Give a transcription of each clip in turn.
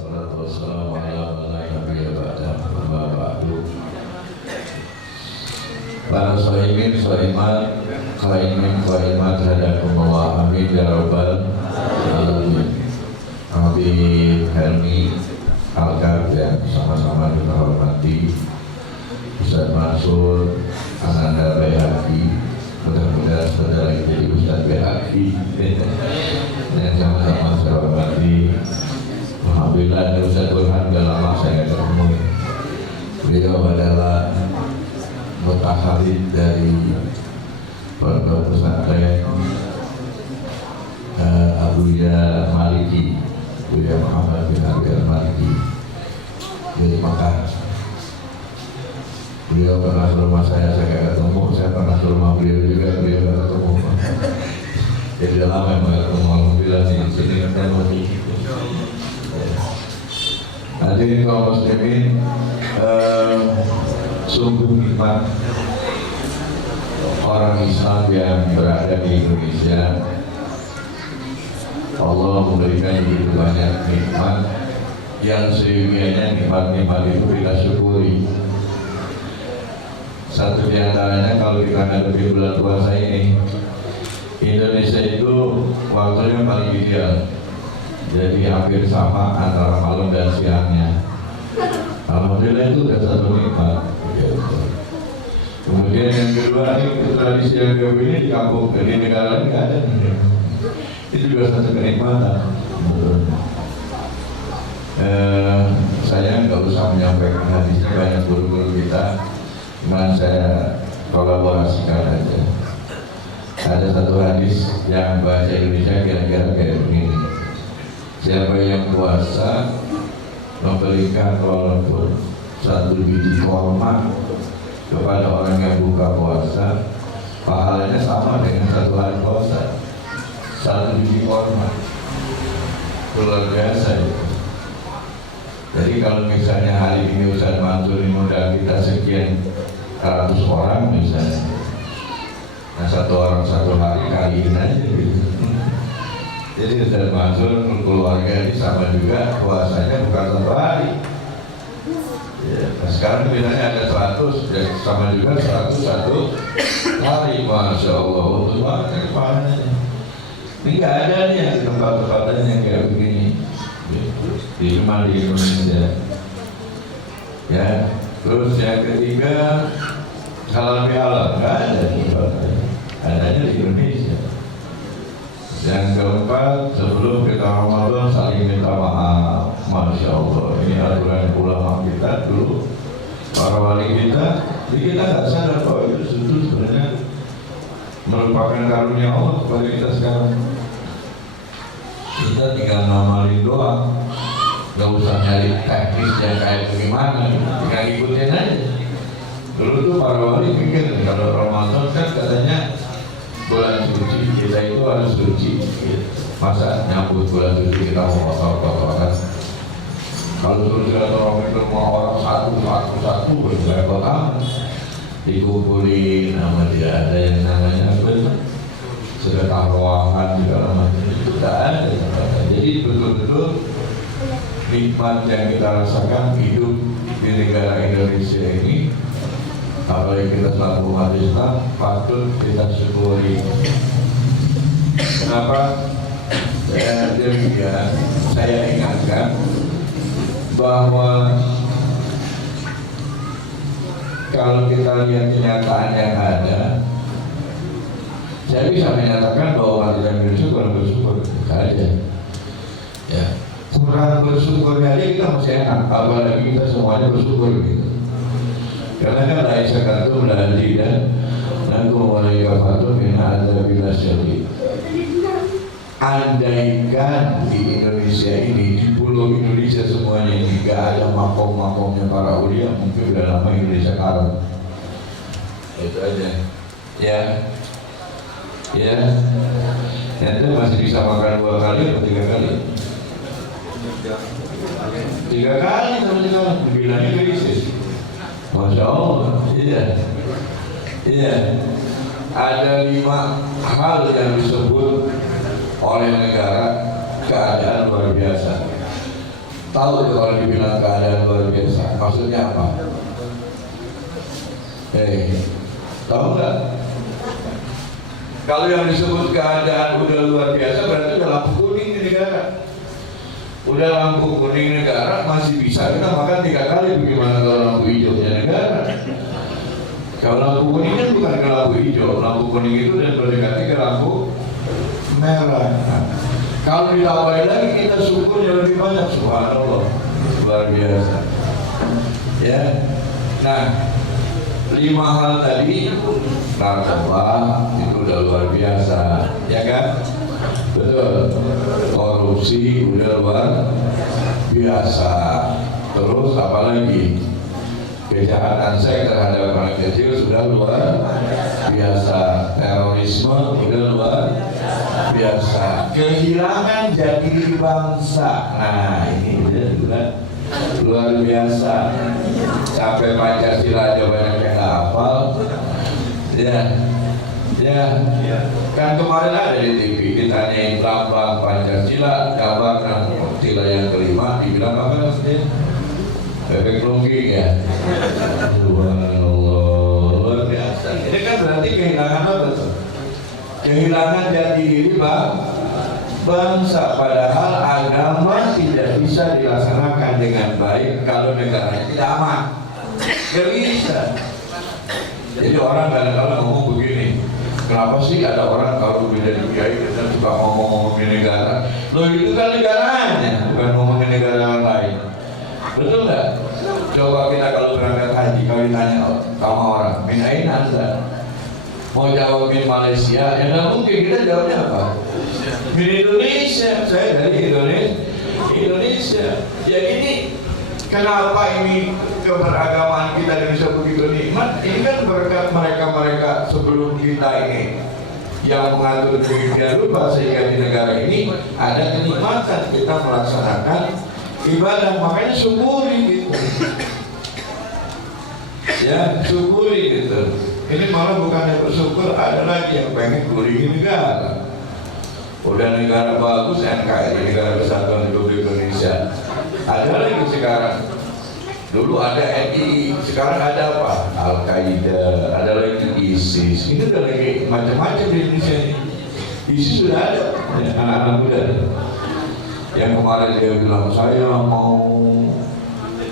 wassalatu wassalamu ala man la nabiyya ba'dahu amma ba'du. Para shaimin shaimat, qaimin qaimat hadakumullah, amin ya rabbal alamin. Habib Helmi Alkab yang sama-sama kita hormati, Ustaz Mansur Ananda Bayhaqi, mudah-mudahan saudara jadi Ustaz Bayhaqi yang sama-sama saya hormati. Alhamdulillah ada Ustaz Burhan, udah lama saya ketemu. Beliau adalah mutakhallid dari pondok pesantren Abuya Maliki, Abuya Muhammad bin Abuya Maliki dari Makkah. Beliau pernah ke rumah saya ketemu, saya pernah ke rumah beliau juga, beliau nggak ketemu. Jadi udah lama yang ketemu, alhamdulillah di sini kita masih. Hadirin kaum muslimin, sungguh nikmat orang Islam yang berada di Indonesia. Allah memberikan begitu banyak nikmat yang seyogianya nikmat-nikmat itu kita syukuri. Satu di antaranya kalau kita menghadapi bulan puasa ini, Indonesia itu waktunya paling ideal. Jadi hampir sama antara malam dan siangnya. Alhamdulillah itu sudah satu nikmat. Kemudian yang kedua, ini tradisi yang ini di kampung, di negara lain nggak ada. Itu juga satu kenikmatan. Saya nggak usah menyampaikan hadisnya, banyak guru-guru kita, cuma saya kolaborasikan aja. Ada satu hadis yang bahasa Indonesia kira-kira kayak begini: siapa yang puasa memberikan walaupun satu biji kurma kepada orang yang buka puasa, pahalanya sama dengan satu hari puasa. Satu biji kurma, luar biasa itu. Jadi kalau misalnya hari ini Ustaz Mansur mengundang kita sekian ratus orang misalnya, nah satu orang satu hari kaliin aja gitu. Jadi Ustaz Mansur keluarga ini sama juga puasanya bukan satu hari. Ya, nah sekarang misalnya ada 100, ya sama juga 101 hari, masya Allah, untuk banget pahalanya. Ini nggak ada nih di tempat-tempatan yang kayak begini, di rumah di Indonesia. Ya, terus yang ketiga halal bihalal nggak ada di tempatnya, adanya di Indonesia. Yang keempat, sebelum kita Ramadan saling minta maaf, masya Allah. Ini aturan ulama kita dulu, para wali kita. Jadi kita nggak sadar bahwa itu sebenarnya merupakan karunia Allah kepada kita sekarang. Kita tinggal ngamalin doang, nggak usah nyari teknis yang kayak bagaimana, tinggal ikutin aja. Dulu tuh para wali pikir kalau Ramadan kan katanya bulan suci, kita itu harus suci. Masa nyambut bulan suci kita mau kotor-kotoran? Kalau suruh orang itu mau orang satu berlevel amat, dikumpulin, nama tidak ada yang namanya benar. Sedekah ruangan segala macam itu tidak ada. Jadi betul-betul nikmat yang kita rasakan hidup di negara Indonesia ini, apalagi kita selaku umat Islam, patut kita syukuri. Kenapa? Demikian saya ingatkan bahwa kalau kita lihat kenyataan yang ada, saya bisa menyatakan bahwa umat Indonesia kurang bersyukur saja. Ya, kurang bersyukurnya aja kita masih enak, apalagi kita semuanya bersyukur gitu. Karena kan lain sekatum lali dan nakum walaikafatu minna adzabillah syadid. Andaikan di Indonesia ini, di pulau Indonesia semuanya ini gak ada makom-makomnya para ulia, mungkin udah lama Indonesia kalah. Itu aja. Ya, itu masih bisa makan 2 kali atau 3 kali? 3 kali sama sekali, dibilangnya krisis. Masya Allah, iya. Ada 5 hal yang disebut oleh negara keadaan luar biasa. Tahu tuh kalau dibilang keadaan luar biasa, maksudnya apa? Tahu nggak? Kalau yang disebut keadaan udah luar biasa berarti udah lampu kuning di negara. Udah lampu kuning negara masih bisa kita makan 3 kali, bagaimana kalau lampu hijaunya negara? Kalau lampu kuning kan bukan ke lampu hijau, lampu kuning itu dan berdekati ke lampu merah. Nah, kalau ditambahin lagi kita syukurnya lebih banyak, subhanallah, luar biasa. Ya, nah 5 hal tadi, narkoba itu udah luar biasa, ya kan? Betul. Korupsi udah luar biasa. Terus apa lagi? Kejahatan seks terhadap anak kecil sudah luar biasa. Terorisme udah luar biasa. Kehilangan jati diri bangsa, nah ini udah luar biasa. Sampai Pancasila aja banyak yang nggak hafal. Ya, kan kemarin ada di TV ditanyain lambang Pancasila, gambar Pancasila yang kelima, dibilang apa maksudnya? Bebek lungging ya. Luar biasa. Ini kan berarti kehilangan apa tuh? Kehilangan jati diri bangsa. Padahal agama tidak bisa dilaksanakan dengan baik kalau negaranya tidak aman. Gak bisa. Jadi orang kadang-kadang ngomong begini, kenapa sih ada orang kalau beda di kiai dan suka ngomong-ngomong di negara? Loh itu kan negaranya, bukan ngomongin negara lain. Betul nggak? Coba kita kalau berangkat haji, kalau ditanya sama orang, min aina anta? Mau jawab min Malaysia, ya nggak mungkin. Kita jawabnya apa? Min Indonesia. Saya dari Indonesia. Ya ini kenapa ini keberagaman kita Indonesia begitu nikmat? Ini kan berkat mereka-mereka sebelum kita ini yang mengatur demikian rupa, sehingga di negara ini ada kenikmatan kita melaksanakan ibadah. Makanya syukuri gitu. Ya, syukuri gitu. Ini malah bukannya bersyukur, ada lagi yang pengen guringi negara. Udah negara bagus, NKRI, Negara Kesatuan Republik Indonesia. Ada lagi sekarang. Dulu ada NI, sekarang ada apa? Al-Qaeda, ada lagi ISIS. Ini udah lagi macam-macam di Indonesia ini. ISIS sudah ada, ya, anak-anak muda. Yang kemarin dia bilang, saya mau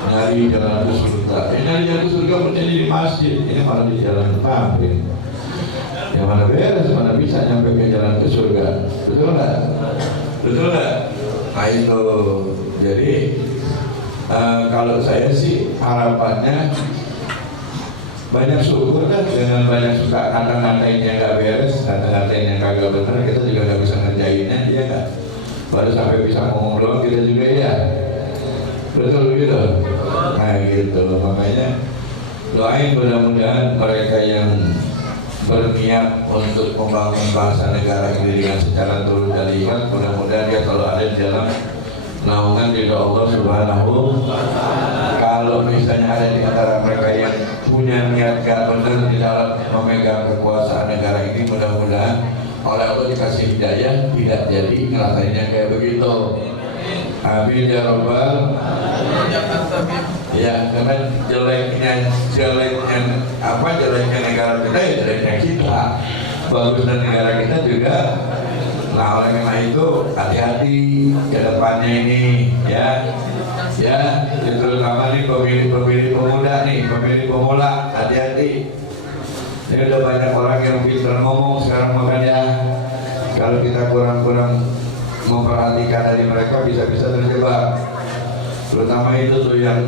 nyari jalan ke surga. Ini nyari jalan ke surga menjadi di masjid. Ini malah di jalan pabrik. Yang mana beres, mana bisa nyampe ke jalan ke surga. Betul nggak? Betul nggak? Nah itu. Jadi kalau saya sih harapannya banyak syukur kan, dengan banyak suka kata-katain yang nggak beres, kata-katain yang kagak benar, kita juga nggak bisa ngerjainnya, dia nggak. Baru sampai bisa ngomong doang kita juga ya. Betul begitu. Nah gitu, makanya doain mudah-mudahan mereka yang berniat untuk membangun bangsa negara ini dengan secara turun dan ikhlas, mudah-mudahan dia kalau ada di dalam naungan ridha Allah Subhanahu. Kalau misalnya ada di antara mereka yang punya niat gak benar di dalam memegang kekuasaan negara ini, mudah-mudahan oleh Allah dikasih hidayah, tidak jadi ngerasainnya kayak begitu. Amin ya Rabbal. Ya, karena jeleknya negara kita ya jeleknya kita. Bagusnya negara kita juga. Nah, oleh karena itu hati-hati ke depannya ini, ya, terutama nih pemilih pemuda nih, pemilih pemula, hati-hati. Ini udah banyak orang yang pintar ngomong sekarang, makanya kalau kita kurang-kurang memperhatikan dari mereka bisa-bisa terjebak. Terutama itu tuh yang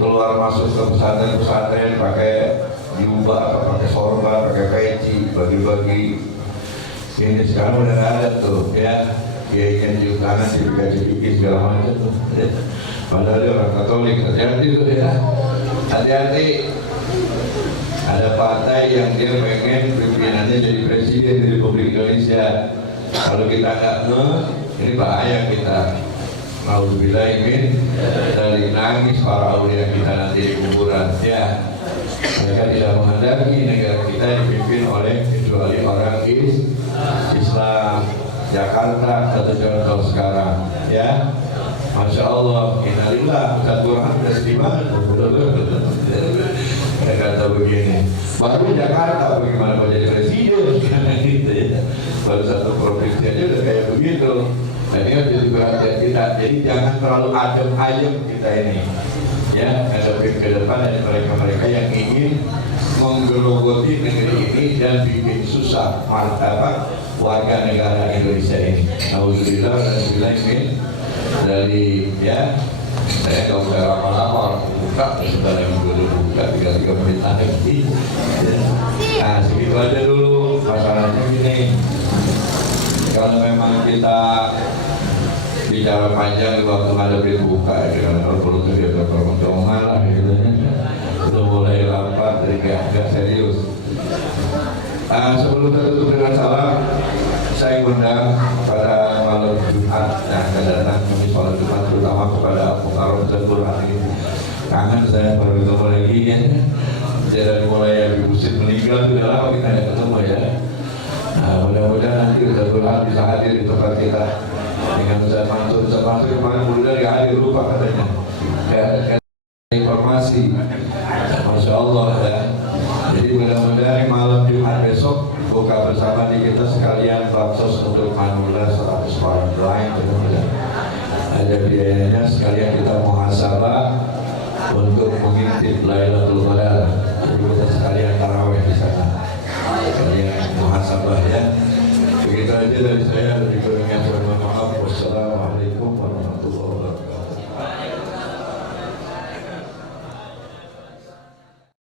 keluar masuk ke pesantren pakai jubah, pakai sorban, pakai peci, bagi-bagi. Ini sekarang udah nggak ada tuh, ya. Kiai cium tangan, dikasih segala macam tuh. Ya. Padahal dia orang Katolik, hati-hati tuh ya. Hati-hati. Ada partai yang dia pengen pimpinannya jadi presiden di Republik Indonesia. Kalau kita nggak ini bahaya kita. Alhamdulillah ini dari nangis para aulia kita nanti di kuburan. Ya, mereka tidak menghendaki negara kita dipimpin oleh kecuali orang Islam. Jakarta satu contoh sekarang, ya. Masya Allah, innalillah, Ustaz Burhan udah sedih banget. Kata begini, baru Jakarta bagaimana mau jadi presiden gitu ya. Baru satu provinsi aja udah kayak begitu. Nah ini kan jadi perhatian kita. Jadi jangan terlalu adem ayem kita ini. Ya, ngadepin ke depan ada mereka-mereka yang ingin menggerogoti negeri ini dan bikin susah martabat warga negara Indonesia ini. Alhamdulillah dan ini dari ya. Saya kalau udah lama-lama buka, sudah yang dulu buka 3 menit lagi. Nah, segitu aja dulu masalahnya gini. Kalau memang kita bicara panjang di waktu ngadepin buka, kalau perlu terjadi pertemuan lah, gitu ya. Sudah mulai lambat, jadi agak serius. Sebelum tertutup dengan salam, saya undang pada malam Jumat yang akan datang kami sholat Jumat terutama kepada Al-Mukarram Ustaz Burhan ini. Kangen saya baru ketemu lagi ya. Dari mulai Habib Husin meninggal sudah lama kita tidak ketemu ya. Nah, mudah-mudahan nanti Ustaz Burhan bisa hadir di tempat kita dengan Ustaz Mansur. Ustaz Mansur kemarin mudah dia hadir lupa katanya. Kayak informasi. Masya Allah ya. Jadi mudah-mudahan malam Jumat besok buka bersama di kita sekalian baksos untuk manula 100 orang lain, ada biayanya sekalian kita muhasabah untuk mengintip Lailatul Qadar.